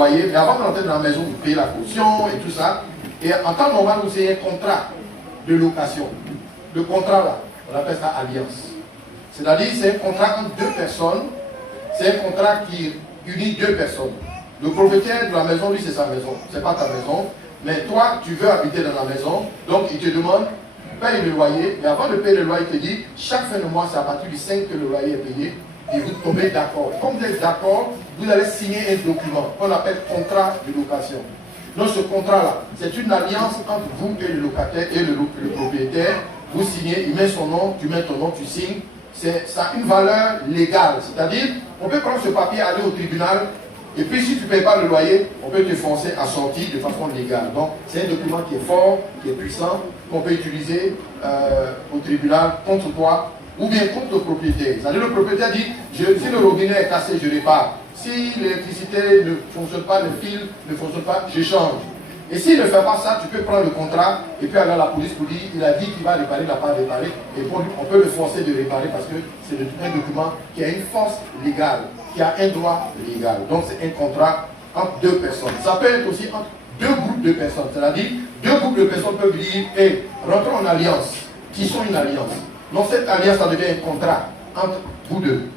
loyer, mais avant d'entrer dans la maison, vous payez la caution et tout ça. Et en temps normal, vous avez un contrat de location. Le contrat là, on appelle ça alliance. C'est-à-dire, c'est un contrat entre deux personnes. C'est un contrat qui unit deux personnes. Le propriétaire de la maison, lui, c'est sa maison. C'est pas ta maison. Mais toi, tu veux habiter dans la maison. Donc, il te demande, paye le loyer. Mais avant de payer le loyer, il te dit, chaque fin de mois, c'est à partir du 5 que le loyer est payé. Et vous tombez d'accord. Comme vous êtes d'accord, vous allez signer un document qu'on appelle contrat de location. Donc ce contrat-là, c'est une alliance entre vous et le locataire et le propriétaire. Vous signez, il met son nom, tu mets ton nom, tu signes. Ça a une valeur légale. C'est-à-dire, on peut prendre ce papier, aller au tribunal, et puis si tu ne payes pas le loyer, on peut te forcer à sortir de façon légale. Donc c'est un document qui est fort, qui est puissant, qu'on peut utiliser au tribunal contre toi, ou bien contre le propriétaire. C'est-à-dire le propriétaire dit, si le robinet est cassé, je répare. Si l'électricité ne fonctionne pas, le fil ne fonctionne pas, je change. Et s'il ne fait pas ça, tu peux prendre le contrat et puis aller à la police pour dire, il a dit qu'il va réparer, il n'a pas réparé. Et on peut le forcer de réparer parce que c'est un document qui a une force légale, qui a un droit légal. Donc c'est un contrat entre deux personnes. Ça peut être aussi entre deux groupes de personnes. C'est-à-dire, deux groupes de personnes peuvent dire, hey, rentrons en alliance, qui sont une alliance. Donc cette alliance, ça devient un contrat entre vous deux.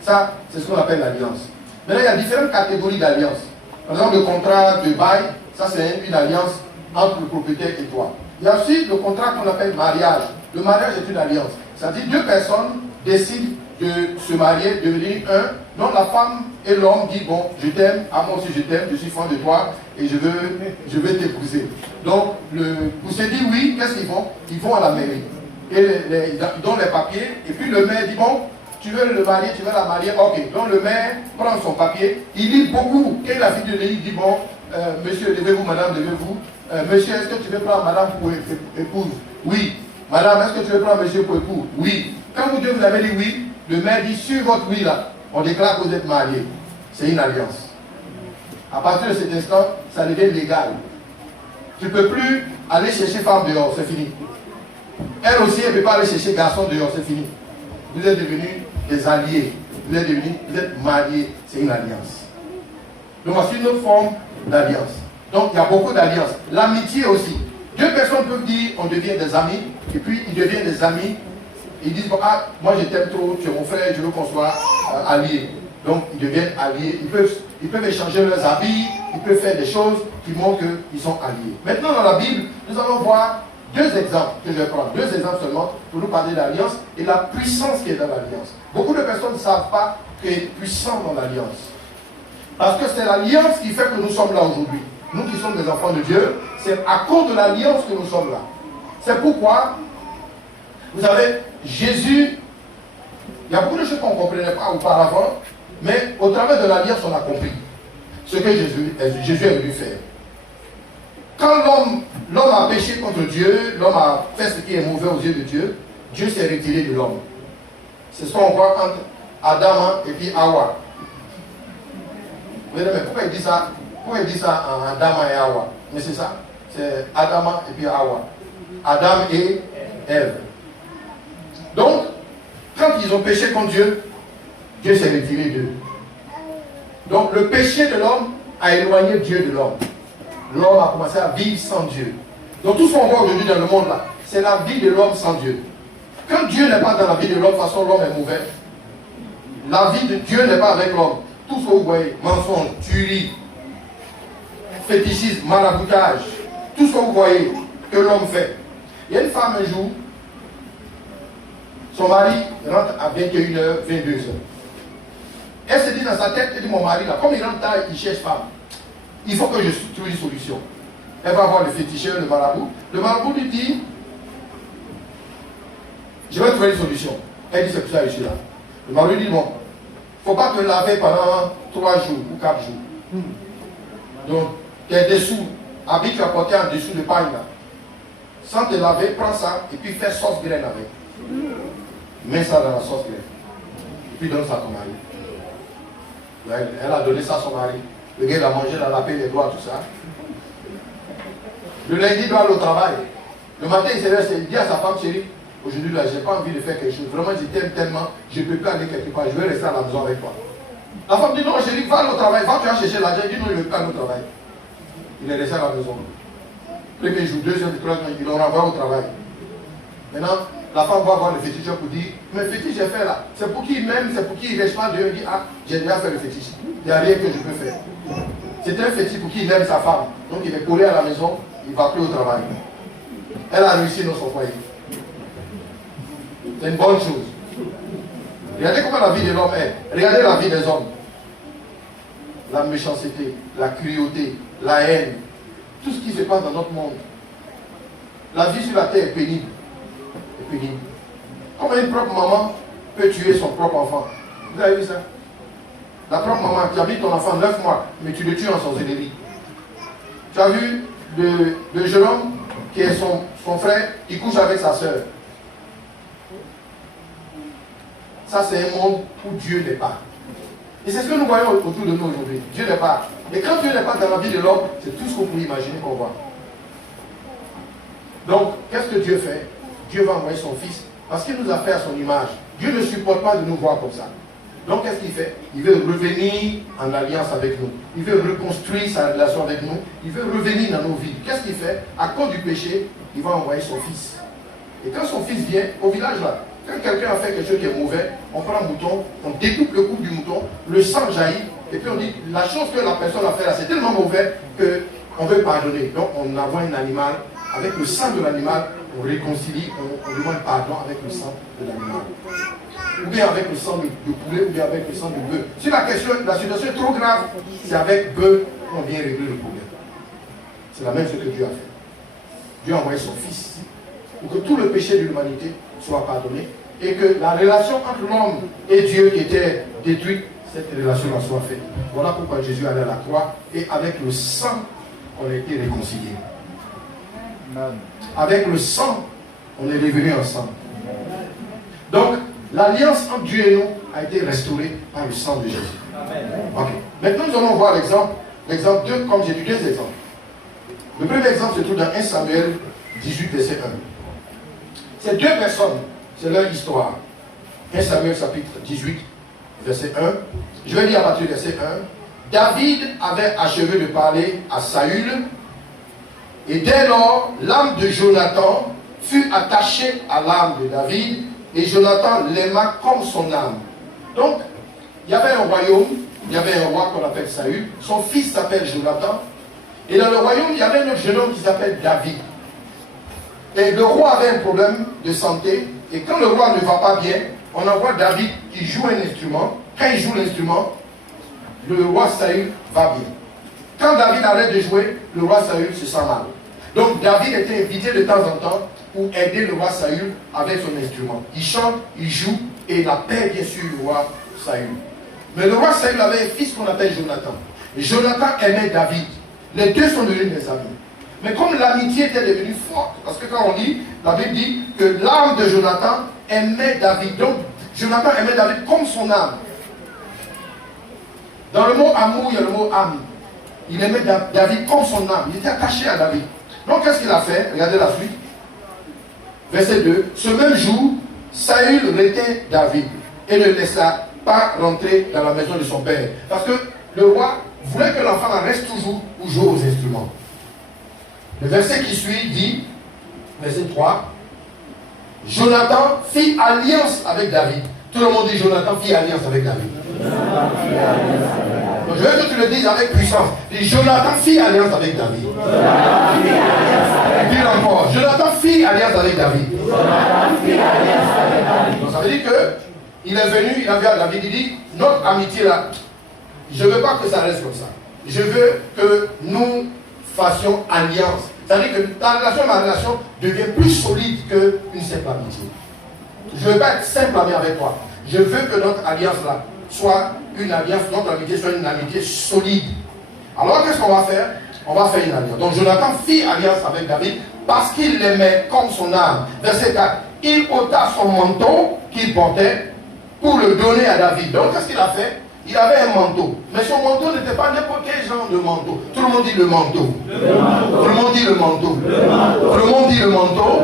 Ça, c'est ce qu'on appelle l'alliance. Maintenant, il y a différentes catégories d'alliances. Par exemple, le contrat de bail, ça c'est une alliance entre le propriétaire et toi. Il y a aussi le contrat qu'on appelle mariage. Le mariage est une alliance. C'est-à-dire deux personnes décident de se marier, de devenir un. Donc la femme et l'homme disent, bon, je t'aime, à moi aussi je t'aime, je suis fan de toi et je veux t'épouser. Donc, pour se dire oui, qu'est-ce qu'ils font? Ils vont à la mairie. Et ils donnent les papiers, et puis le maire dit, bon, tu veux le marier, tu veux la marier, ok. Donc le maire prend son papier, il lit beaucoup. Quand il a fini de lire, il dit, bon, monsieur, levez-vous, madame, levez-vous. Monsieur, est-ce que tu veux prendre madame pour épouse? Oui. Madame, est-ce que tu veux prendre monsieur pour époux? Oui. Quand vous deux vous avez dit oui, le maire dit, sur votre oui là, on déclare que vous êtes mariés. C'est une alliance. À partir de cet instant, ça devient légal. Tu ne peux plus aller chercher femme dehors, c'est fini. Elle aussi, elle ne peut pas aller chercher garçon dehors, c'est fini. Vous êtes devenus des alliés. Vous êtes mariés, c'est une alliance. Donc voici une autre forme d'alliance. Donc il y a beaucoup d'alliances. L'amitié aussi. Deux personnes peuvent dire on devient des amis, et puis ils deviennent des amis. Ils disent bon, ah, moi je t'aime trop, tu es mon frère, je veux qu'on soit alliés. Donc ils deviennent alliés. Ils peuvent échanger leurs habits, ils peuvent faire des choses qui montrent qu'ils sont alliés. Maintenant dans la Bible, nous allons voir deux exemples que je vais prendre, deux exemples seulement pour nous parler de l'alliance et la puissance qui est dans l'alliance. Beaucoup de personnes ne savent pas qu'il est puissant dans l'alliance. Parce que c'est l'alliance qui fait que nous sommes là aujourd'hui. Nous qui sommes des enfants de Dieu, c'est à cause de l'alliance que nous sommes là. C'est pourquoi, vous savez, Jésus, il y a beaucoup de choses qu'on ne comprenait pas auparavant, mais au travers de l'alliance, on a compris ce que Jésus est venu faire. Quand l'homme a péché contre Dieu, l'homme a fait ce qui est mauvais aux yeux de Dieu, Dieu s'est retiré de l'homme. C'est ce qu'on voit entre Adam et puis Hawa. Vous voyez, mais pourquoi il dit ça? Pourquoi il dit ça en Adam et Hawa? Mais c'est ça. C'est Adam et puis Hawa. Adam et Ève. Donc, quand ils ont péché contre Dieu, Dieu s'est retiré d'eux. Donc, le péché de l'homme a éloigné Dieu de l'homme. L'homme a commencé à vivre sans Dieu. Donc tout ce qu'on voit aujourd'hui dans le monde là, c'est la vie de l'homme sans Dieu. Quand Dieu n'est pas dans la vie de l'homme, de toute façon l'homme est mauvais. La vie de Dieu n'est pas avec l'homme. Tout ce que vous voyez, mensonge, tuerie, fétichisme, maraboutage, tout ce que vous voyez que l'homme fait. Il y a une femme un jour, son mari rentre à 21h, 22h. Elle se dit dans sa tête, elle dit mon mari là, comme il rentre tard, il cherche femme. Il faut que je trouve une solution. Elle va voir le féticheur, le marabout. Le marabout lui dit, je vais trouver une solution. Elle dit, c'est pour ça que je suis là. Le marabout lui dit, bon, il ne faut pas te laver pendant 3 jours ou 4 jours. Donc, tes dessous, habille tu as porté un dessous de paille là. Sans te laver, prends ça et puis fais sauce graine avec. Mets ça dans la sauce graine. Et puis donne ça à ton mari. Elle a donné ça à son mari. Le gars il a mangé, il a lapé les doigts, tout ça. Le lundi, il doit aller au travail. Le matin, il se lève, il dit à sa femme, chérie, aujourd'hui, là, je n'ai pas envie de faire quelque chose. Vraiment, je t'aime tellement, je ne peux plus aller quelque part. Je vais rester à la maison avec toi. La femme dit non, j'ai dit, va au travail, va, tu vas chercher l'argent. Il dit non, il ne veut pas au travail. Il est resté à la maison. Premier jour, deuxième, troisième, il le renvoie au travail. Maintenant, la femme va voir le féticheur pour dire, mais le fétiche j'ai fait là, c'est pour qui il m'aime, c'est pour qui il ne reste pas dehors. Il dit, ah, j'ai déjà fait le fétiche. Il n'y a rien que je peux faire. C'était un fétiche pour qui il aime sa femme. Donc il est collé à la maison, il ne va plus au travail. Elle a réussi dans son foyer. C'est une bonne chose. Regardez comment la vie de l'homme est. Regardez la vie des hommes. La méchanceté, la cruauté, la haine, tout ce qui se passe dans notre monde. La vie sur la terre est pénible. Est pénible. Comment une propre maman peut tuer son propre enfant? Vous avez vu ça? La propre maman, tu as mis ton enfant 9 mois, mais tu le tues en sorcellerie. Tu as vu le jeune homme qui est son frère, qui couche avec sa soeur. Ça, c'est un monde où Dieu n'est pas. Et c'est ce que nous voyons autour de nous aujourd'hui. Dieu n'est pas. Et quand Dieu n'est pas dans la vie de l'homme, c'est tout ce qu'on peut imaginer qu'on voit. Donc, qu'est-ce que Dieu fait? Dieu va envoyer son Fils parce qu'il nous a fait à son image. Dieu ne supporte pas de nous voir comme ça. Donc, qu'est-ce qu'il fait? Il veut revenir en alliance avec nous. Il veut reconstruire sa relation avec nous. Il veut revenir dans nos vies. Qu'est-ce qu'il fait? À cause du péché, il va envoyer son Fils. Et quand son Fils vient au village là, quand quelqu'un a fait quelque chose qui est mauvais, on prend un mouton, on découpe le cou du mouton, le sang jaillit, et puis on dit, la chose que la personne a fait là, c'est tellement mauvais qu'on veut pardonner. Donc on envoie un animal, avec le sang de l'animal, on réconcilie, on demande pardon avec le sang de l'animal. Ou bien avec le sang de poulet, ou bien avec le sang de bœuf. Si la situation est trop grave, c'est avec bœuf qu'on vient régler le problème. C'est la même chose que Dieu a fait. Dieu a envoyé son Fils pour que tout le péché de l'humanité soit pardonné et que la relation entre l'homme et Dieu qui était détruite, cette relation-là soit faite. Voilà pourquoi Jésus allait à la croix et avec le sang, on a été réconciliés. Avec le sang, on est revenus ensemble. Donc, l'alliance entre Dieu et nous a été restaurée par le sang de Jésus. Ok. Maintenant, nous allons voir l'exemple 2, comme j'ai dit, 2 exemples. Le premier exemple se trouve dans 1 Samuel 18, verset 1. Ces 2 personnes, c'est leur histoire. 1 Samuel chapitre 18, verset 1. Je vais lire à partir du verset 1. David avait achevé de parler à Saül, et dès lors, l'âme de Jonathan fut attachée à l'âme de David, et Jonathan l'aima comme son âme. Donc, il y avait un royaume, il y avait un roi qu'on appelle Saül, son fils s'appelle Jonathan, et dans le royaume, il y avait un autre jeune homme qui s'appelle David. Et le roi avait un problème de santé, et quand le roi ne va pas bien, on envoie David qui joue un instrument. Quand il joue l'instrument, le roi Saül va bien. Quand David arrête de jouer, le roi Saül se sent mal. Donc David était invité de temps en temps pour aider le roi Saül avec son instrument. Il chante, il joue, et la paix bien sûr le roi Saül. Mais le roi Saül avait un fils qu'on appelle Jonathan. Et Jonathan aimait David. Les deux sont devenus des amis. Mais comme l'amitié était devenue forte, parce que quand on lit, la Bible dit que l'âme de Jonathan aimait David. Donc, Jonathan aimait David comme son âme. Dans le mot amour, il y a le mot âme. Il aimait David comme son âme. Il était attaché à David. Donc, qu'est-ce qu'il a fait? Regardez la suite. Verset 2. Ce même jour, Saül retint David et ne laissa pas rentrer dans la maison de son père. Parce que le roi voulait que l'enfant reste toujours ou joue aux instruments. Le verset qui suit dit, verset 3, Jonathan fit alliance avec David. Tout le monde dit Jonathan fit alliance avec David. Donc, je veux que tu le dises avec puissance. Dis Jonathan fit alliance avec David. Dis encore, Jonathan fit alliance avec David. Donc ça veut dire que il est venu, il a vu à David, il dit, notre amitié là, je ne veux pas que ça reste comme ça. Je veux que nous fassions alliance. C'est-à-dire que ta relation, ma relation devient plus solide qu'une simple amitié. Je ne veux pas être simple ami avec toi. Je veux que notre alliance là soit une alliance, notre amitié soit une amitié solide. Alors qu'est-ce qu'on va faire? On va faire une alliance. Donc Jonathan fit alliance avec David parce qu'il l'aimait comme son âme. Verset 4. Il ôta son manteau qu'il portait pour le donner à David. Donc qu'est-ce qu'il a fait? Il avait un manteau. Mais son manteau n'était pas n'importe quel genre de manteau. Tout le monde dit le manteau. Tout le monde dit le manteau. Tout le monde dit le manteau.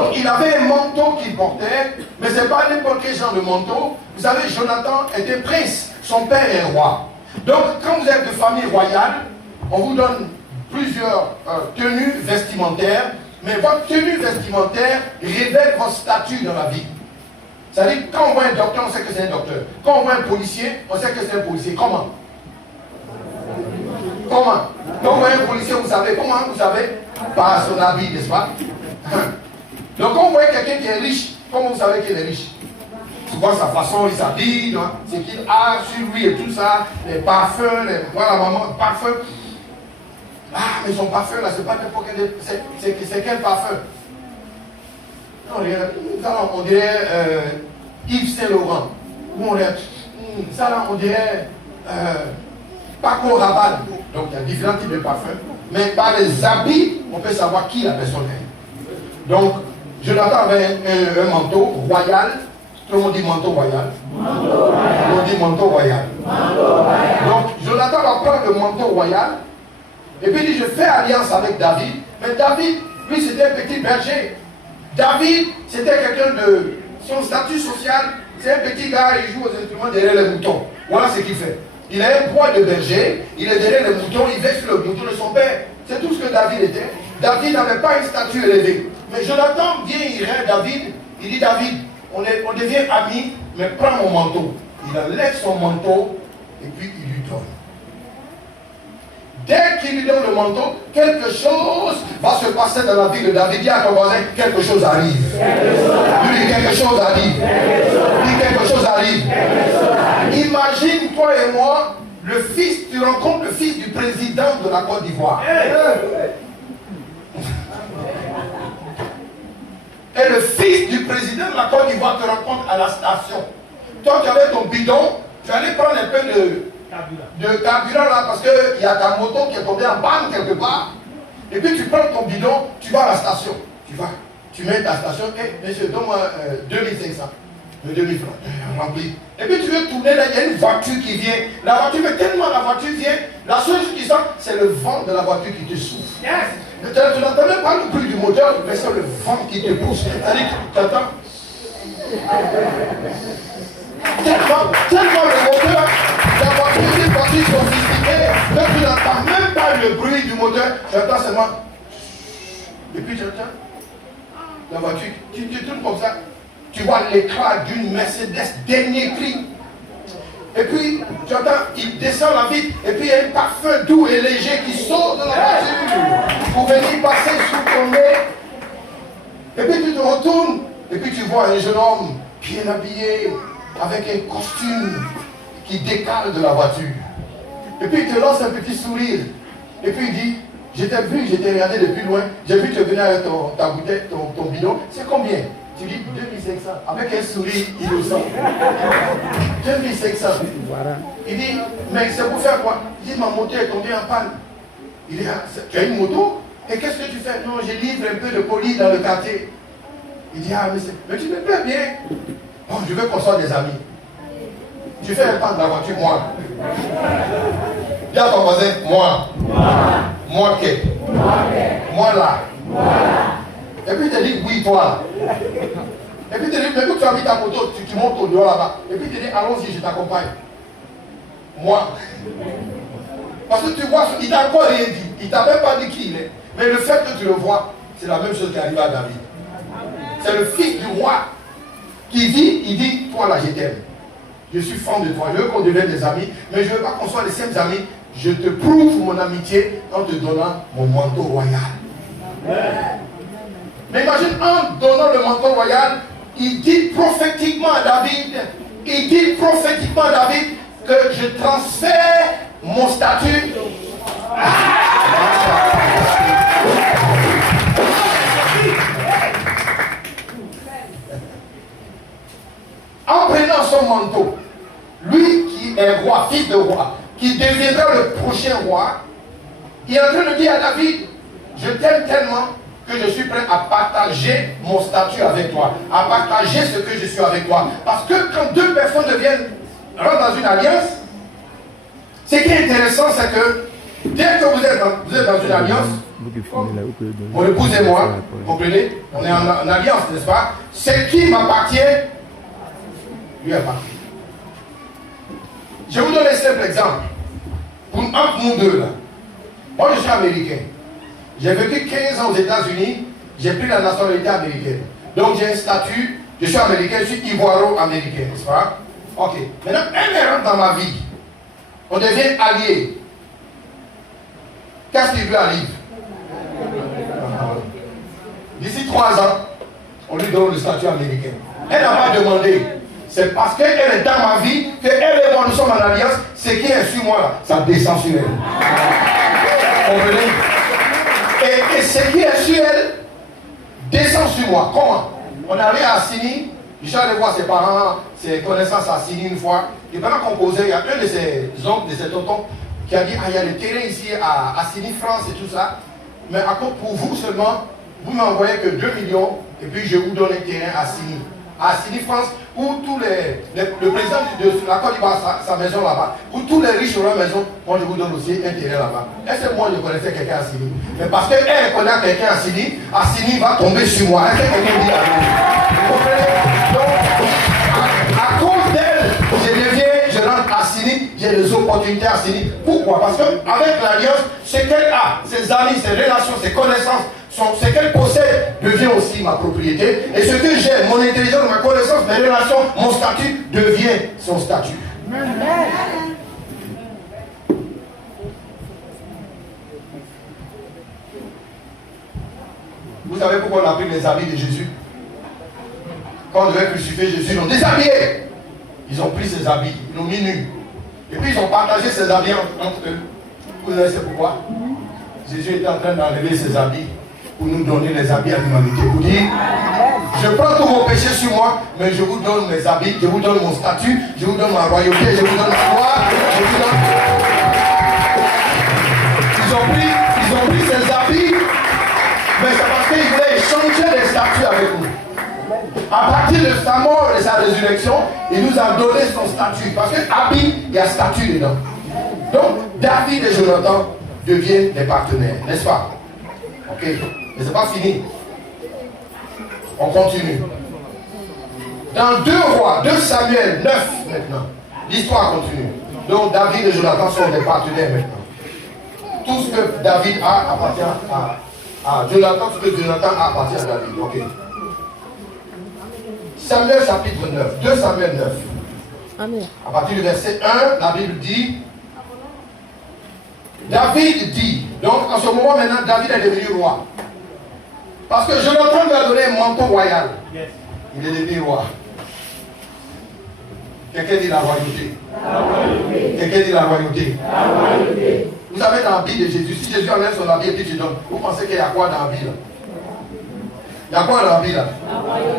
Donc il avait un manteau qu'il portait, mais ce n'est pas n'importe quel genre de manteau. Vous savez, Jonathan était prince. son père est roi. Donc, quand vous êtes de famille royale, on vous donne plusieurs tenues vestimentaires, mais votre tenue vestimentaire révèle votre statut dans la vie. C'est-à-dire, quand on voit un docteur, on sait que c'est un docteur. Quand on voit un policier, on sait que c'est un policier. Comment? Comment? Quand on voit un policier, vous savez comment? Vous savez? Par son habit, n'est-ce pas? Donc, quand on voit quelqu'un qui est riche, comment vous savez qu'il est riche? Tu vois sa façon, il s'habille, c'est qu'il a sur lui et tout ça, les parfums, voilà, maman, parfum. Ah, mais son parfum là, c'est pas n'importe quel. C'est quel parfum? On dirait Yves Saint Laurent. Ça là, on dirait Paco Rabanne. Donc il y a différents types de parfums. Mais par les habits, on peut savoir qui la personne est. Donc, Jonathan avait un manteau royal. Tout le monde dit manteau royal. Tout le monde dit manteau royal. Donc, Jonathan va prendre le manteau royal. Et puis il dit, je fais alliance avec David. Mais David, lui, c'était un petit berger. David, c'était quelqu'un de son statut social. C'est un petit gars, il joue aux instruments derrière les moutons. Voilà ce qu'il fait. Il a un poids de berger, il est derrière les moutons, il veille sur le mouton de son père. C'est tout ce que David était. David n'avait pas une statue élevée. Mais Jonathan vient, il rêve David. Il dit, David, on devient amis, mais prends mon manteau. Il enlève son manteau et puis il lui donne. Dès qu'il lui donne le manteau, quelque chose va se passer dans la vie de David. Dis à ton voisin, quelque chose arrive. Lui, quelque chose arrive. Lui, quelque chose arrive. Imagine, toi et moi, tu rencontres le fils du président de la Côte d'Ivoire. Et le fils du président de la Côte d'Ivoire te rencontre à la station. Toi, tu avais ton bidon, tu allais prendre un peu de carburant là, parce qu'il y a ta moto qui est tombée en panne quelque part. Et puis tu prends ton bidon, tu vas à la station. Tu mets ta station, et monsieur, donne-moi 2500. 2000 francs, rempli. Et puis tu veux tourner là, il y a une voiture qui vient. La voiture, mais tellement la voiture vient, la seule chose qui sent, c'est le vent de la voiture qui te souffle. Tu n'entends même pas le bruit du moteur, mais c'est le vent qui te pousse. C'est-à-dire que tu entends. Tellement le moteur, la voiture est une voiture sophistiquée, donc tu n'entends même pas le bruit du moteur, tu entends seulement. Et puis tu entends la voiture, tu tournes comme ça. Tu vois l'éclat d'une Mercedes dernier cri. Et puis, tu entends, il descend la vitre. Et puis, il y a un parfum doux et léger qui sort de la voiture pour venir passer sous ton nez. Et puis, tu te retournes. Et puis, tu vois un jeune homme bien habillé, avec un costume qui décale de la voiture. Et puis, il te lance un petit sourire. Et puis, il dit, je t'ai vu, je t'ai regardé depuis loin. J'ai vu te venir avec ta bouteille, ton bidon. C'est combien? Tu dis 2500, avec un sourire innocent. 2500. Il dit, mais c'est pour faire quoi? Il dit, ma moto est tombée en panne. Il dit, tu as une moto? Et qu'est-ce que tu fais? Non, je livre un peu de colis dans le quartier. Il dit, ah, mais tu me plais bien. Bon, je veux qu'on soit des amis. Tu fais un pan de la voiture, moi. Dis à ton voisin, moi. Moi qui? Moi là. Et puis il te dit, oui, toi. Et puis il te dit, mais quand tu as mis ta moto, tu montes au dehors là-bas. Et puis il te dit, allons-y, je t'accompagne. Moi. Parce que tu vois, il t'a encore rien dit. Il t'a même pas dit qui il est. Mais le fait que tu le vois, c'est la même chose qui arrive à David. C'est le fils du roi qui dit, il dit, toi là, je t'aime. Je suis fan de toi. Je veux qu'on devienne des amis. Mais je ne veux pas qu'on soit les simples amis. Je te prouve mon amitié en te donnant mon manteau royal. Mais imagine, en donnant le manteau royal, il dit prophétiquement à David, que je transfère mon statut. En prenant son manteau, lui qui est roi, fils de roi, qui deviendra le prochain roi, il est en train de dire à David, je t'aime tellement que je suis prêt à partager mon statut avec toi, à partager ce que je suis avec toi. Parce que quand deux personnes rentrent dans une alliance, ce qui est intéressant, c'est que dès que vous êtes dans une alliance, mon épouse et moi, vous comprenez, on est en alliance, n'est-ce pas? Ce qui m'appartient, lui appartient. Je vais vous donner un simple exemple. Entre nous deux là. Moi je suis américain. J'ai vécu 15 ans aux États-Unis. J'ai pris la nationalité américaine. Donc j'ai un statut. Je suis américain, je suis ivoiro-américain, n'est-ce pas? Ok. Maintenant, elle rentre dans ma vie. On devient alliés. Qu'est-ce qui lui arrive? D'ici 3 ans, on lui donne le statut américain. Elle n'a pas demandé. C'est parce qu'elle est dans ma vie, qu'elle et moi nous sommes en alliance. Ce qui est sur moi, là, ça descend sur elle. Comprenez? Et ce qui est sur elle descend sur moi. Comment? On arrive à Assini. Je suis allé voir ses parents, ses connaissances à Assini une fois. Et pendant qu'on posait, il y a un de ses oncles, de ses tontons, qui a dit, ah, il y a le terrain ici à Assini, France et tout ça. Mais à cause pour vous seulement, vous m'envoyez que 2 millions et puis je vous donne un terrain à Assini. À Assini, France, où tous le président de la Côte d'Ivoire a sa maison là-bas, où tous les riches ont leur maison, moi je vous donne aussi un terrain là-bas. Est-ce que moi je connaissais quelqu'un à Assini? Mais parce qu'elle connaît quelqu'un à Assini va tomber sur moi. Est-ce que quelqu'un dit à vous comprenez? Donc, à cause d'elle, je rentre à Assini, j'ai des opportunités à Assini. Pourquoi? Parce qu'avec l'alliance, ce qu'elle a, ses amis, ses relations, ses connaissances, ce qu'elle possède devient aussi ma propriété. Et ce que j'ai, mon intelligence, ma connaissance, mes relations, mon statut devient son statut. Vous savez pourquoi on a pris les habits de Jésus? Quand on devait crucifier Jésus, ils l'ont déshabillé. Ils ont pris ses habits, ils l'ont mis nu. Et puis ils ont partagé ses habits entre eux. Vous savez c'est pourquoi? Jésus était en train d'enlever ses habits pour nous donner les habits à l'humanité. Vous dites, je prends tous vos péchés sur moi, mais je vous donne mes habits, je vous donne mon statut, je vous donne ma royauté, je vous donne ma gloire, je vous donne... Ils ont pris ses habits, mais c'est parce qu'ils voulaient échanger les statuts avec nous. À partir de sa mort et sa résurrection, il nous a donné son statut. Parce que habit, il y a statut dedans. Donc, David et Jonathan deviennent des partenaires, n'est-ce pas? Ok, mais c'est pas fini. On continue. Dans 2 Rois, 2 Samuel 9 maintenant, l'histoire continue. Donc David et Jonathan sont des partenaires maintenant. Tout ce que David a appartient à Jonathan, ce que Jonathan a appartient à David. Ok. Samuel chapitre 9, 2 Samuel 9. Amen. À partir du verset 1, la Bible dit, David dit, donc en ce moment maintenant, David est devenu roi. Parce que Jonathan lui a donné un manteau royal. Yes. Il est devenu roi. Quelqu'un dit la royauté. Quelqu'un dit la royauté. Vous savez, dans l'habit de Jésus, si Jésus enlève son habit et puis tu donnes, vous pensez qu'il y a quoi dans l'habit là? Il y a quoi dans l'habit là?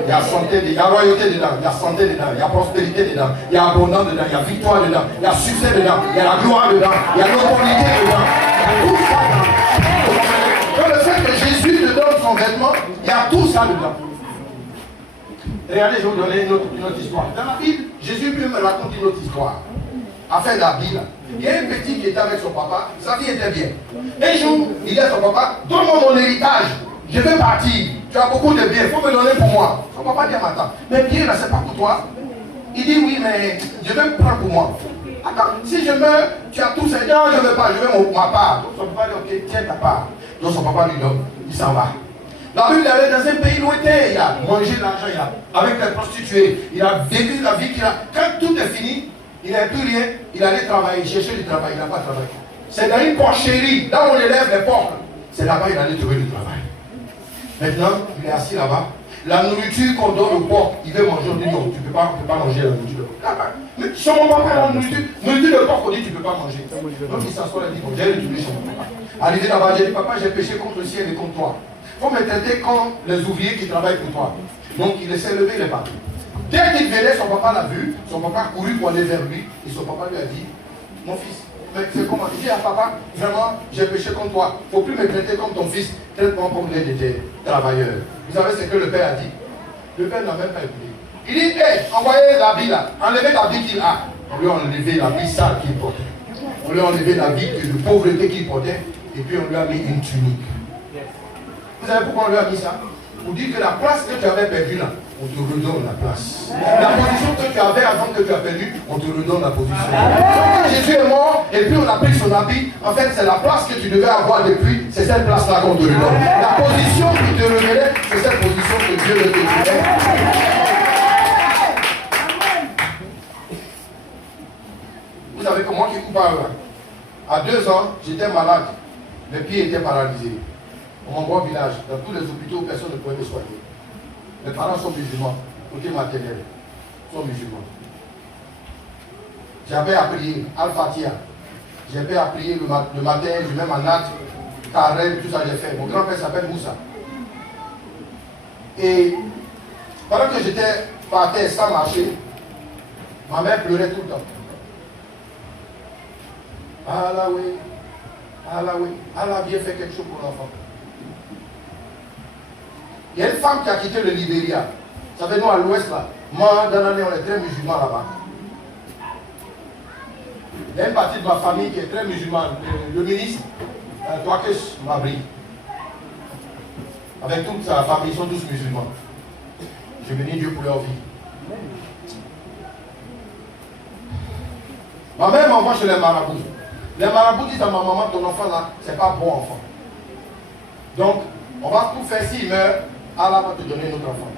Il y a santé, il y a royauté dedans, il y a santé dedans, il y a prospérité dedans, il y a abondance dedans, il y a victoire dedans, il y a succès dedans, il y a la gloire dedans, il y a l'autorité dedans. Il y a tout ça dedans. Donc le fait que Jésus te donne son vêtement, il y a tout ça dedans. Regardez, je vais vous donner une autre histoire. Dans la Bible, Jésus lui me raconte une autre histoire. Afin d'habit là. Il y a un petit qui était avec son papa, sa vie était bien. Un jour, il dit à son papa, donne-moi mon héritage, je vais partir. Tu as beaucoup de biens, il faut me donner pour moi. Son papa dit, attends, mais bien là, c'est pas pour toi. Il dit, oui, mais je vais me prendre pour moi. Attends, si je meurs, tu as tout ça. Non, je ne veux pas, je veux ma part. Donc son papa dit, ok, tiens ta part. Donc son papa lui donne, il s'en va. La Bible allait dans un pays lointain, il a mangé de l'argent, avec des prostituées, il a vécu la vie qu'il a. Quand tout est fini, il n'a plus rien, il allait travailler, chercher du travail, il n'a pas travaillé. C'est dans une porcherie, là où on élève les porcs. C'est là-bas qu'il allait trouver du travail. Maintenant, il est assis là-bas. La nourriture qu'on donne au porc, il veut manger, on dit non, tu ne peux pas manger la nourriture de porc. Mais sur mon papa, la nourriture de porc, on dit tu ne peux pas manger. Donc il s'assoit et dit, bon, j'ai retourné chez mon papa. Arrivé là-bas, j'ai dit, papa, j'ai péché contre le ciel et contre toi. Il faut me traiter comme les ouvriers qui travaillent pour toi. Donc il s'est levé, il est parti. Dès qu'il venait, son papa l'a vu, son papa courut pour aller vers lui, et son papa lui a dit, mon fils, mais c'est comment? Il dit à papa, vraiment, j'ai péché contre toi. Il ne faut plus me traiter comme ton fils, traite-moi comme l'un de tes travailleurs. Vous savez ce que le père a dit? Le père n'a même pas écouté. Il dit, hé, envoyez l'habit là, enlevez l'habit qu'il a. On lui a enlevé l'habit sale qu'il portait. On lui a enlevé l'habit de pauvreté qu'il portait, et puis on lui a mis une tunique. Vous savez pourquoi on lui a mis ça? Pour dire que la place que tu avais perdue là, on te redonne la place. La position que tu avais avant que tu as perdu, on te redonne la position. Quand Jésus est mort et puis on a pris son habit, en fait c'est la place que tu devais avoir depuis, c'est cette place-là qu'on te redonne. La position qui te revenait, c'est cette position que Dieu te donnait. Vous savez comment qui vous parle là? À 2 ans, j'étais malade. Mes pieds étaient paralysés. On m'envoie au village. Dans tous les hôpitaux, personne ne pouvait me soigner. Mes parents sont musulmans. Côté maternel, sont musulmans. J'avais à prier Al-Fatiha. J'avais à prier le matin, je mets ma natte, carême, tout ça j'ai fait. Mon grand-père s'appelle Moussa. Et pendant que j'étais par terre sans marcher, ma mère pleurait tout le temps. Allah oui, Allah oui, Allah vient faire quelque chose pour l'enfant. Il y a une femme qui a quitté le Libéria. Vous savez, nous à l'ouest là, moi dans l'année on est très musulmans là-bas. Il y a une partie de ma famille qui est très musulmane. Le ministre, Touakesh Mabri, avec toute sa famille, ils sont tous musulmans. Je bénis Dieu pour leur vie. Ma mère m'envoie chez les marabouts. Les marabouts disent à ma maman, ton enfant là, c'est pas bon enfant. Donc, on va tout faire s'il meurt, Allah va te donner notre enfant.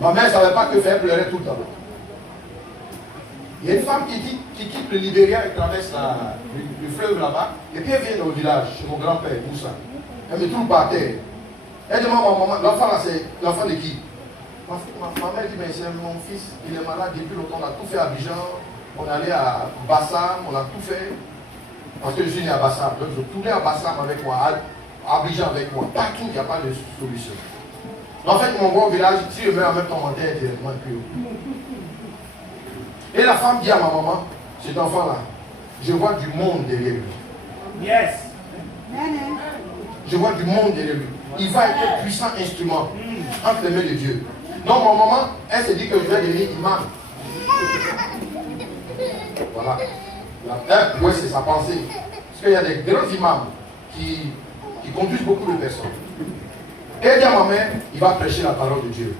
Ma mère ne savait pas que faire, pleurer tout le temps. Il y a une femme qui quitte le Libéria et traverse le fleuve là-bas, et puis elle vient au village, chez mon grand-père, Moussa. Elle me trouve par terre. Elle demande à ma maman, l'enfant là, c'est l'enfant de qui? Ma mère dit, mais c'est mon fils, il est malade depuis longtemps, on a tout fait à Abidjan, on est allé à Bassam, on a tout fait. Parce que je suis né à Bassam, donc je tournais à Bassam avec moi, à Abidjan avec moi, partout, il n'y a pas de solution. En fait, mon bon village, si je mets en même temps mon terre directement plus haut. Et la femme dit à ma maman, cet enfant-là, je vois du monde derrière lui. Yes. Je vois du monde derrière lui. Il va être un puissant instrument entre les mains de Dieu. Donc, ma maman, elle s'est dit que je vais devenir imam. Voilà. Oui, c'est sa pensée. Parce qu'il y a des grands imams qui conduisent beaucoup de personnes. Et elle dit à ma mère, il va prêcher la parole de Dieu.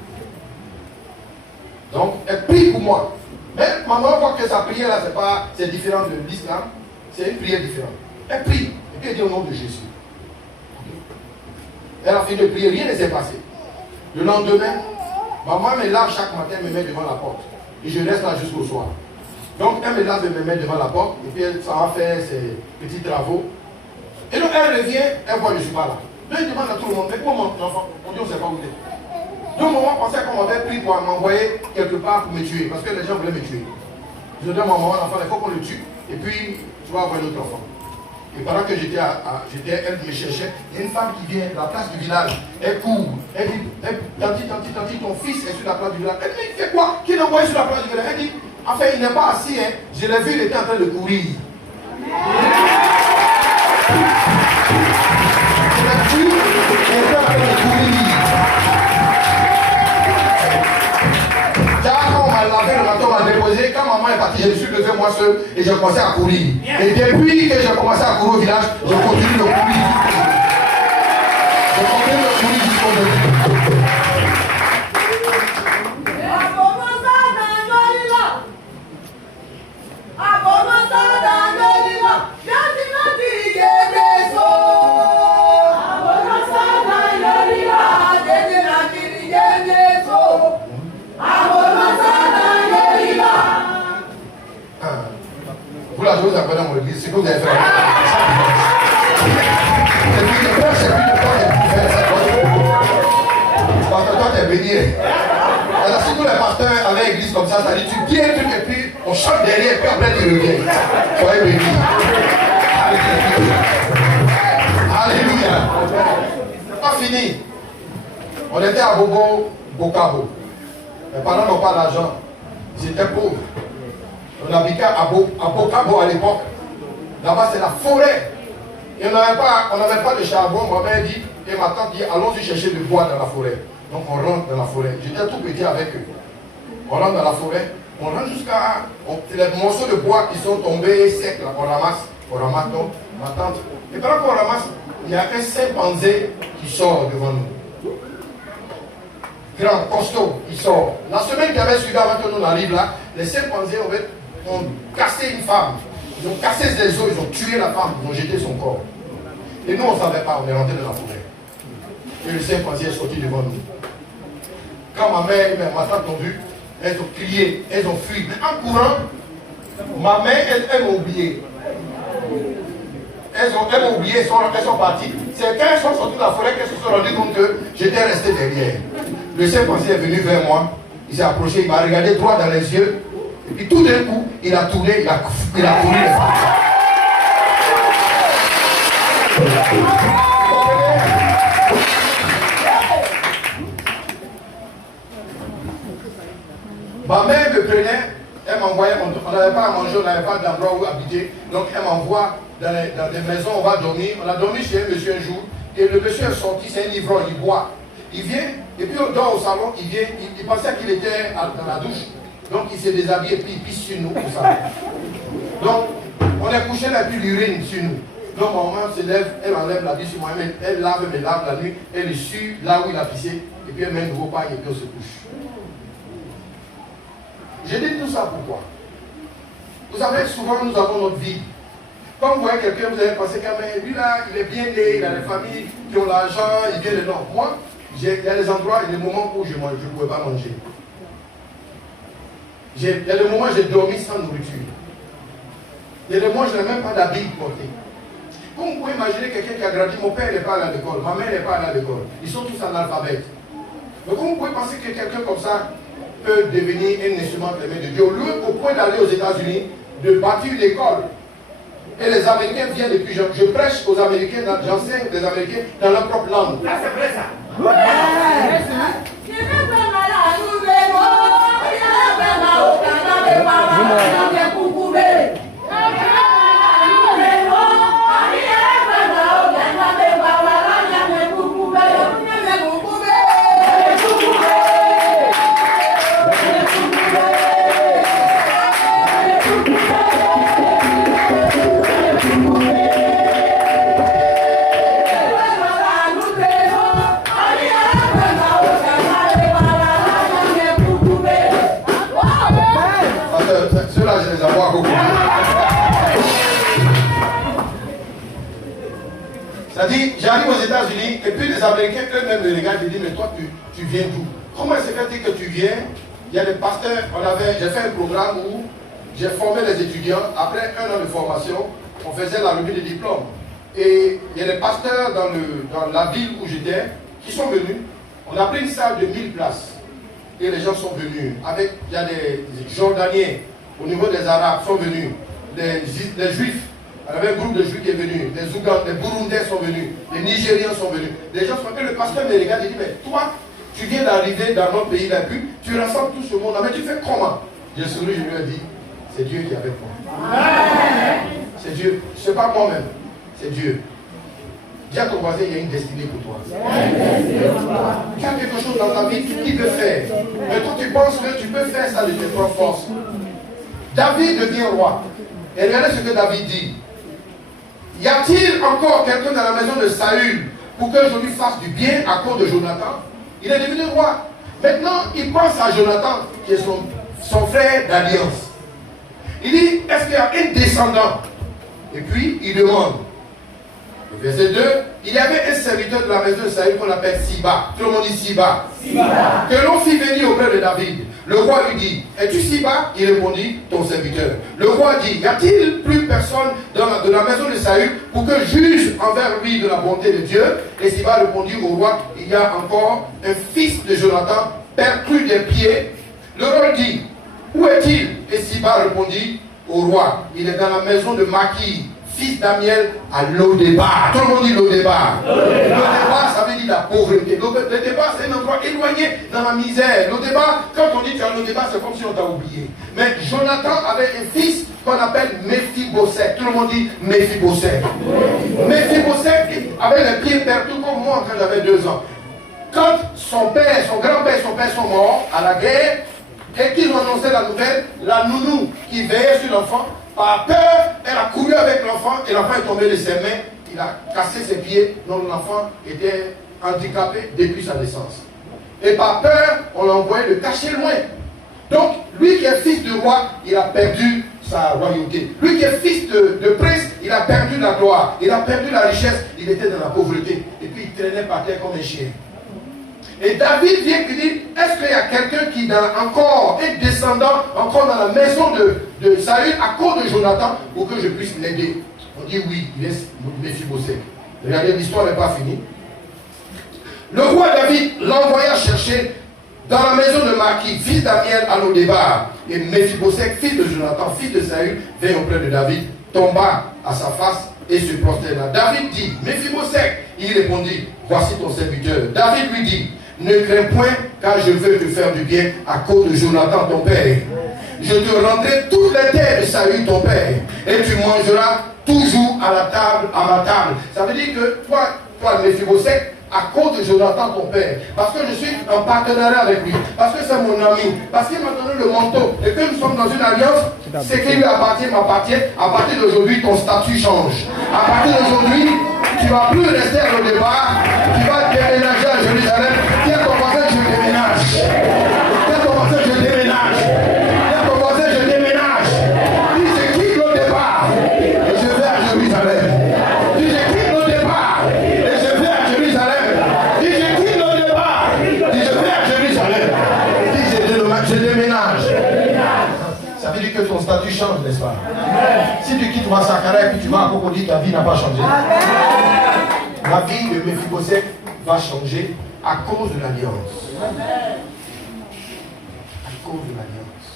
Donc, elle prie pour moi. Mais maman voit que sa prière là, c'est différent de l'islam. C'est une prière différente. Elle prie. Et puis elle dit au nom de Jésus. Elle a fini de prier, rien ne s'est passé. Le lendemain, maman me lave chaque matin, elle me met devant la porte. Et je reste là jusqu'au soir. Donc elle me lave et me met devant la porte. Et puis elle s'en va faire ses petits travaux. Et donc elle revient, elle voit que je ne suis pas là. Donc elle demande à tout le monde, mais comment mon enfant? On dit on ne sait pas où il est. Donc maman pensait qu'on m'avait pris pour m'envoyer quelque part pour me tuer. Parce que les gens voulaient me tuer. Je dis à maman, l'enfant, il faut qu'on le tue. Et puis tu vas avoir un autre enfant. Et pendant que j'étais, elle me cherchait, il y a une femme qui vient de la place du village, elle court, elle dit, tanti, ton fils est sur la place du village. Elle dit, il fait quoi? Qui l'a envoyé sur la place du village? Elle dit, enfin il n'est pas assis, hein. Je l'ai vu, il était en train de courir. Je l'ai vu, il était en train de courir. Quand on m'a lavé le matin, on m'a déposé, quand maman est partie, je me suis levé moi seul et j'ai commencé à courir. Et depuis que j'ai commencé à courir au village, je continue de courir. Je continue de courir jusqu'au début. Vous là, je vous appelle dans mon église, c'est que vous avez fait. C'est plus de peur, c'est plus de peur, c'est plus de faire. Parce que toi, t'es béni. Alors, si tous les pasteurs avaient une église comme ça dit, tu dis un truc et puis on chante derrière, et puis après tu reviens. Soyez bénis. Alléluia. Pas fini. On était à Bokabo. Mes parents n'ont pas d'argent. Ils étaient pauvres. On habitait à Bokabo à l'époque. Là-bas, c'est la forêt. Et on n'avait pas de charbon. Ma mère dit, et ma tante dit, allons-y chercher du bois dans la forêt. Donc on rentre dans la forêt. J'étais tout petit avec eux. On rentre dans la forêt. On rentre jusqu'à... Les morceaux de bois qui sont tombés secs, là, on ramasse donc, ma tante. Et pendant qu'on ramasse, il n'y a qu'un chimpanzé qui sort devant nous. Grand, costaud, il sort. La semaine qui avait suivi avant que nous arrivions là, les chimpanzés ont cassé une femme. Ils ont cassé ses os, ils ont tué la femme, ils ont jeté son corps. Et nous, on ne savait pas, on est rentré dans la forêt. Et le chimpanzé est sorti devant nous. Quand ma mère et ma tante ont vu, elles ont crié, elles ont fui. En courant, ma mère, elles m'ont oublié. Elles m'ont oublié, elles sont parties. C'est quand elles sont sorties de la forêt qu'elles se sont rendues compte que j'étais resté derrière. Le chimpanzé est venu vers moi, il s'est approché, il m'a regardé droit dans les yeux, et puis tout d'un coup, il a tourné, il a couru les femmes. Ma mère me prenait, elle m'envoyait, on n'avait pas à manger, on n'avait pas d'endroit où habiter, donc elle m'envoie dans des maisons, on va dormir. On a dormi chez un monsieur un jour, et le monsieur est sorti, c'est un ivrogne, il boit. Il vient, et puis on dort au salon, il vient, il pensait qu'il était dans la douche, donc il s'est déshabillé, et puis il pisse sur nous au salon. Donc, on est couché là, et puis l'urine sur nous. Donc ma maman se lève, elle enlève la vie sur moi, elle lave mes larmes la nuit, elle le sue là où il a pissé, et puis elle met un nouveau pagne, et puis on se couche. J'ai dit tout ça pourquoi? Vous savez, souvent nous avons notre vie. Quand vous voyez quelqu'un, vous allez penser que lui là, il est bien né, il a des familles qui ont l'argent, il vient de non. Moi, il y a des endroits et des moments où je mange, je ne pouvais pas manger. Il y a des moments où j'ai dormi sans nourriture. Il y a des moments où je n'ai même pas d'habits portés. Comme vous pouvez imaginer quelqu'un qui a grandi, mon père n'est pas allé à l'école, ma mère n'est pas allée à l'école. Ils sont tous analphabètes. Donc comment vous pouvez penser que quelqu'un comme ça peut devenir un instrument de main de Dieu, au point d'aller aux États-Unis, de bâtir une école. Et les Américains viennent depuis, je prêche aux Américains, j'enseigne les Américains dans leur propre langue. Là, c'est vrai ça. Ceux-là, je les avoir beaucoup. C'est-à-dire, j'arrive aux États-Unis et puis les Américains eux-mêmes me regardent et disent, mais toi, tu viens d'où? Comment est-ce que tu viens? Il y a des pasteurs, j'ai fait un programme où j'ai formé les étudiants. Après 1 an de formation, on faisait la remise des diplômes. Et il y a des pasteurs dans la ville où j'étais qui sont venus. On a pris une salle de 1000 places. Et les gens sont venus. Il y a des Jordaniens, au niveau des Arabes, sont venus. Des Juifs. Il y avait un groupe de Juifs qui est venu. Des Ougandais, des Burundais sont venus. Les Nigériens sont venus. Les gens sont venus. Le pasteur me regarde et dit, mais toi, tu viens d'arriver dans notre pays là, puis tu rassembles tout ce monde. Mais tu fais comment? Je souris, je lui ai dit, c'est Dieu qui est avec moi. C'est Dieu. Ce n'est pas moi-même. C'est Dieu. Dis à ton voisin, il y a une destinée pour toi. Tu as quelque chose dans ta vie qui peut faire. Mais toi, tu penses que tu peux faire ça de tes propres forces. David devient roi. Et regardez ce que David dit. Y a-t-il encore quelqu'un dans la maison de Saül pour que je lui fasse du bien à cause de Jonathan? Il est devenu roi. Maintenant, il pense à Jonathan, qui est son frère d'alliance. Il dit, est-ce qu'il y a un descendant? Et puis, il demande. Verset 2, il y avait un serviteur de la maison de Saül qu'on appelle Siba. Tout le monde dit Siba. Siba. Que l'on fit venir auprès de David. Le roi lui dit, es-tu Siba? Il répondit, ton serviteur. Le roi dit, y a-t-il plus personne de la maison de Saül pour que juge envers lui de la bonté de Dieu? Et Siba répondit au roi, il y a encore un fils de Jonathan, perclus des pieds. Le roi dit, où est-il? Et Siba répondit au roi, il est dans la maison de Maki, fils d'Amiel, à Lo-Débar. Tout le monde dit Lo-Débar. Lo-Débar, ça veut dire la pauvreté. Lo-Débar, c'est un endroit éloigné dans la misère. Lo-Débar, quand on dit tu as Lo-Débar, c'est comme si on t'a oublié. Mais Jonathan avait un fils qu'on appelle Méphibosheth. Tout le monde dit Méphibosheth. Méphibosheth avait les pieds perdus comme moi quand j'avais 2 ans. Quand son père, son grand-père et son père sont morts à la guerre, et qu'ils ont annoncé la nouvelle, la nounou qui veillait sur l'enfant, par peur, elle a couru avec l'enfant et l'enfant est tombé de ses mains. il a cassé ses pieds, donc l'enfant était handicapé depuis sa naissance. Et par peur, on l'a envoyé le cacher loin. Donc, lui qui est fils de roi, il a perdu sa royauté. Lui qui est fils de prince, il a perdu la gloire, il a perdu la richesse, il était dans la pauvreté. Et puis il traînait par terre comme un chien. Et David vient et dit, est-ce qu'il y a quelqu'un qui encore est descendant, encore dans la maison de Saül à cause de Jonathan, pour que je puisse l'aider? On dit oui, il est Méphibosheth. Regardez, l'histoire n'est pas finie. Le roi David l'envoya chercher dans la maison de Marquis, fils d'Amiel, à Lodébar. Et Méphibosheth, fils de Jonathan, fils de Saül, vint auprès de David, tomba à sa face et se prosterna. David dit, Méphibosheth, il répondit, voici ton serviteur. David lui dit, ne crains point, car je veux te faire du bien à cause de Jonathan ton père. Je te rendrai toutes les terres de Saül ton père, et tu mangeras toujours à la table, à ma table. Ça veut dire que toi Méphibosheth, à cause de Jonathan ton père, parce que je suis en partenariat avec lui, parce que c'est mon ami, parce qu'il m'a donné le manteau, et que nous sommes dans une alliance, ce qui lui appartient m'appartient. À partir d'aujourd'hui, ton statut change. À partir d'aujourd'hui, tu ne vas plus rester à le départ, tu vas déménager à Jérusalem. Tiens ton voisin, je déménage. Tiens ton voisin, je déménage. Tiens ton voisin, je déménage. Dis, je quitte le départ, et je vais à Jérusalem. Dis, je quitte le départ, et je vais à Jérusalem. Dis, je quitte le départ, et je vais à Jérusalem. Dis, je déménage. Ça veut dire que ton statut change, n'est-ce pas? Si tu quittes Massacre et puis tu vas à Cocody, ta vie n'a pas changé. La vie de Méphibosheth va changer à cause de l'alliance. À cause de l'alliance.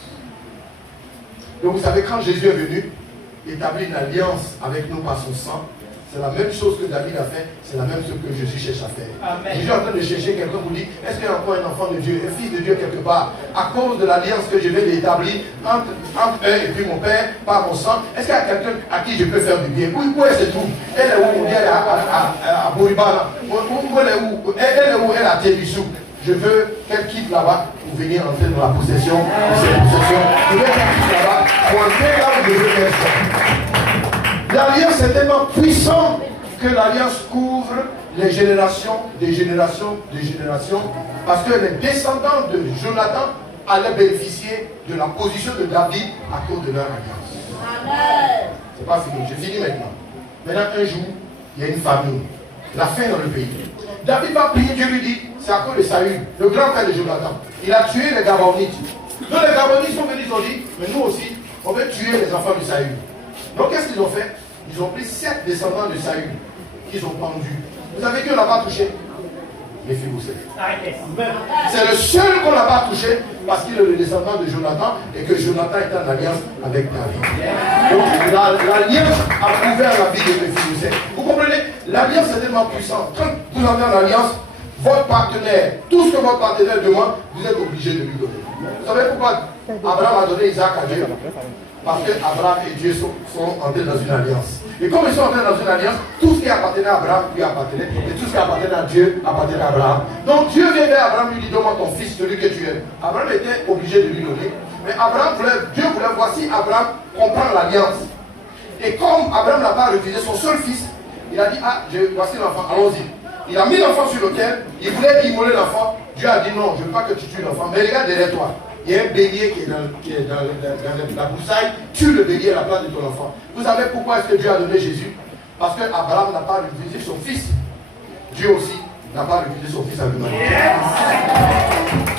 Donc vous savez, quand Jésus est venu établir une alliance avec nous par son sang, c'est la même chose que David a fait, c'est la même chose que Jésus cherche à faire. Amen. Jésus est en train de chercher quelqu'un pour dire, est-ce qu'il y a encore un enfant de Dieu, un fils de Dieu quelque part, à cause de l'alliance que je vais établir entre eux et puis mon Père, par mon sang, est-ce qu'il y a quelqu'un à qui je peux faire du bien? Où elle se trouve? Elle est où? Elle est à Boriba, elle est où? Elle est à Tébissou. Je veux qu'elle quitte là-bas pour venir entrer dans la possession de cette possession. Je veux qu'elle quitte là-bas pour entrer là où je veux qu'elle soit. L'alliance est tellement puissante que l'alliance couvre les générations, des générations, des générations, parce que les descendants de Jonathan allaient bénéficier de la position de David à cause de leur alliance. C'est pas fini, je finis maintenant. Maintenant, un jour, il y a une famine, la faim dans le pays. David va prier, Dieu lui dit, c'est à cause de Saül, le grand frère de Jonathan. Il a tué les Gabonites. Donc les Gabonites sont venus, ils ont dit, mais nous aussi, on veut tuer les enfants de Saül. Donc qu'est-ce qu'ils ont fait? Ils ont pris 7 descendants de Saül qu'ils ont pendus. Vous savez qui on n'a pas touché? Méphibosheth. C'est le seul qu'on n'a pas touché parce qu'il est le descendant de Jonathan et que Jonathan est en alliance avec David. Donc l'alliance a ouvert la vie de Méphibosheth. Vous comprenez? L'alliance est tellement puissante. Quand vous avez en alliance, votre partenaire, tout ce que votre partenaire demande, vous êtes obligé de lui donner. Vous savez pourquoi Abraham a donné Isaac à Dieu? Parce que Abraham et Dieu sont entrés dans une alliance. Et comme ils sont entrés dans une alliance, tout ce qui appartenait à Abraham lui appartenait. Et tout ce qui appartenait à Dieu appartenait à Abraham. Donc Dieu vient vers Abraham et lui dit, donne-moi ton fils, celui que tu aimes. Abraham était obligé de lui donner. Mais Dieu voulait, voici Abraham comprend l'alliance. Et comme Abraham n'a pas refusé son seul fils, il a dit, voici l'enfant, allons-y. Il a mis l'enfant sur l'autel, il voulait immoler l'enfant. Dieu a dit, non, je ne veux pas que tu tues l'enfant, mais regarde derrière toi. Il y a un bélier qui est dans la broussaille, tue le bélier à la place de ton enfant. Vous savez pourquoi est-ce que Dieu a donné Jésus? Parce que Abraham n'a pas refusé son fils. Dieu aussi n'a pas refusé son fils à l'humanité.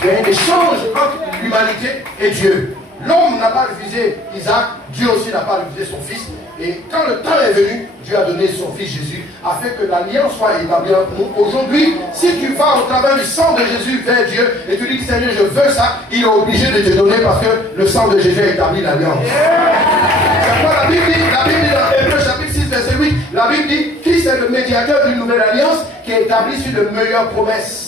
Il y a un échange entre l'humanité et Dieu. L'homme n'a pas refusé Isaac, Dieu aussi n'a pas refusé son fils. Et quand le temps est venu, Dieu a donné son fils Jésus afin que l'alliance soit établie entre nous. Aujourd'hui, si tu vas au travers du sang de Jésus vers Dieu et tu dis Seigneur, je veux ça, il est obligé de te donner parce que le sang de Jésus a établi l'alliance. C'est quoi la Bible dit? La Bible dit dans Hébreux chapitre 6, verset 8, la Bible dit Christ est le médiateur d'une nouvelle alliance qui est établie sur de meilleures promesses.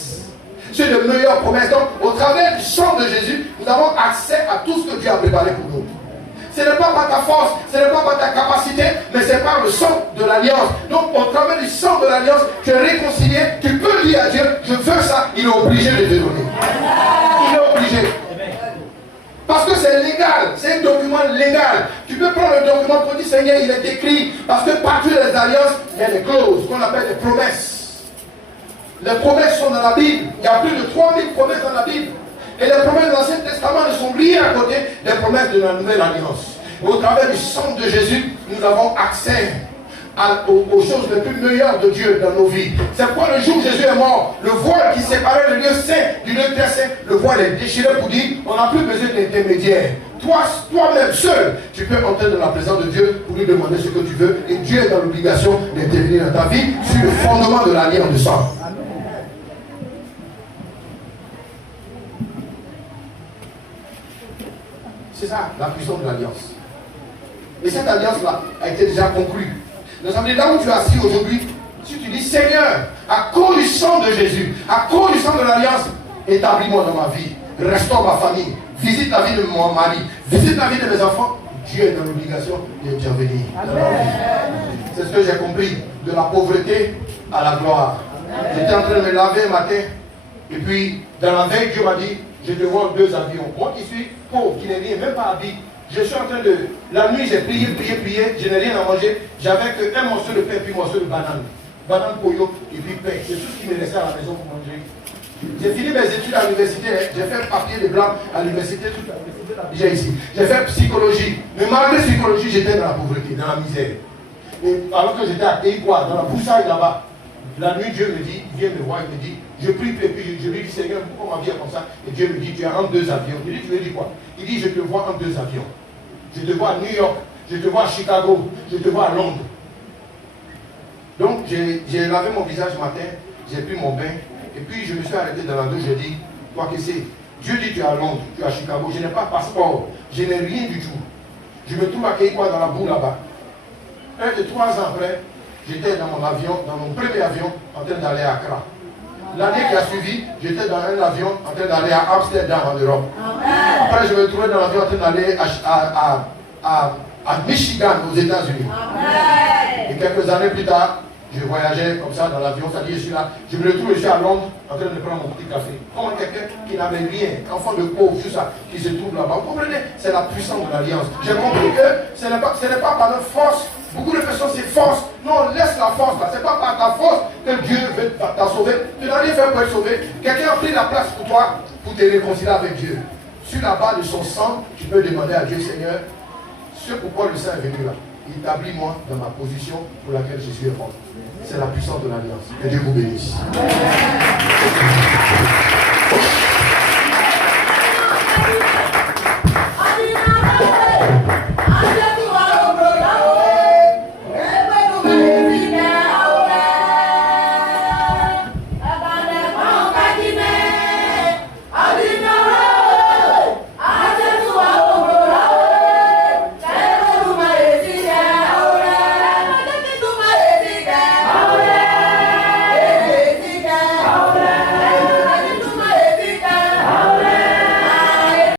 Sur de meilleures promesses. Donc, au travers du sang de Jésus, nous avons accès à tout ce que Dieu a préparé pour nous. Ce n'est pas par ta force, ce n'est pas par ta capacité, mais c'est par le sang de l'alliance. Donc, au travers du sang de l'alliance, tu es réconcilié, tu peux dire à Dieu, je veux ça, il est obligé de te donner. Il est obligé. Parce que c'est légal, c'est un document légal. Tu peux prendre le document pour dire, Seigneur, il est écrit, parce que partout dans les alliances, il y a des clauses qu'on appelle des promesses. Les promesses sont dans la Bible. Il y a plus de 3000 promesses dans la Bible. Et les promesses de l'Ancien Testament ne sont liées à côté des promesses de la Nouvelle Alliance. Et au travers du sang de Jésus, nous avons accès aux choses les plus meilleures de Dieu dans nos vies. C'est pourquoi le jour où Jésus est mort, le voile qui séparait le lieu saint du lieu très saint, le voile est déchiré pour dire, on n'a plus besoin d'intermédiaire. Toi-même seul, tu peux entrer dans la présence de Dieu pour lui demander ce que tu veux. Et Dieu est dans l'obligation d'intervenir dans ta vie sur le fondement de l'alliance de sang. C'est ça, la puissance de l'alliance. Et cette alliance-là a été déjà conclue. Nous sommes là où tu es assis aujourd'hui, si tu dis, Seigneur, à cause du sang de Jésus, à cause du sang de l'alliance, établis-moi dans ma vie, restaure ma famille, visite la vie de mon mari, visite la vie de mes enfants, Dieu est dans l'obligation d'intervenir dans ma vie. C'est ce que j'ai compris, de la pauvreté à la gloire. J'étais en train de me laver un matin, et puis dans la veille, Dieu m'a dit, je te vois 2 avions. Moi qui suis pauvre, qui n'ai rien, même pas habillé. Je suis en train de... La nuit, j'ai prié, je n'ai rien à manger. J'avais qu'un morceau de pain et puis un morceau de banane. Banane pollo et puis pain. C'est tout ce qui me restait à la maison pour manger. J'ai fini mes études à l'université. J'ai fait papier de blanc à l'université, toute l'université déjà ici. J'ai fait psychologie. Mais malgré psychologie, j'étais dans la pauvreté, dans la misère. Et alors que j'étais à Pays-Quoi, dans la broussaille là-bas, la nuit, Dieu me dit, il vient me voir, il me dit, je prie, et puis je lui dis, Seigneur, pourquoi ma vie est comme ça? Et Dieu me dit, tu es entre 2 avions. Je lui dis, tu veux dire quoi? Il dit, je te vois entre 2 avions. Je te vois à New York, je te vois à Chicago, je te vois à Londres. Donc, j'ai lavé mon visage ce matin, j'ai pris mon bain, et puis je me suis arrêté dans la douche, je dis, toi qui sais, Dieu dit, tu es à Londres, tu es à Chicago, je n'ai pas de passeport, je n'ai rien du tout. Je me trouve à Keikwa dans la boue là-bas. Près de 3 ans après, j'étais dans mon avion, dans mon premier avion, en train d'aller à Accra. L'année qui a suivi, j'étais dans un avion en train d'aller à Amsterdam en Europe. Après, je me trouvais dans l'avion en train d'aller à Michigan aux États-Unis. Et quelques années plus tard, je voyageais comme ça dans l'avion, c'est-à-dire je suis là, je me retrouve ici à Londres en train de prendre mon petit café. Comme quelqu'un qui n'avait rien, enfant de pauvre, tout ça, qui se trouve là-bas. Vous comprenez? C'est la puissance de l'alliance. J'ai compris que ce n'est pas par notre force. Beaucoup de personnes c'est force. Non, laisse la force là. Ce n'est pas par ta force que Dieu veut t'a sauvé. Tu n'as rien fait pour être sauvé. Quelqu'un a pris la place pour toi pour te réconcilier avec Dieu. Sur la base de son sang, tu peux demander à Dieu, Seigneur, ce pourquoi le sang est venu là. Établis-moi dans ma position pour laquelle je suis mort. C'est la puissance de l'alliance. Que Dieu vous bénisse.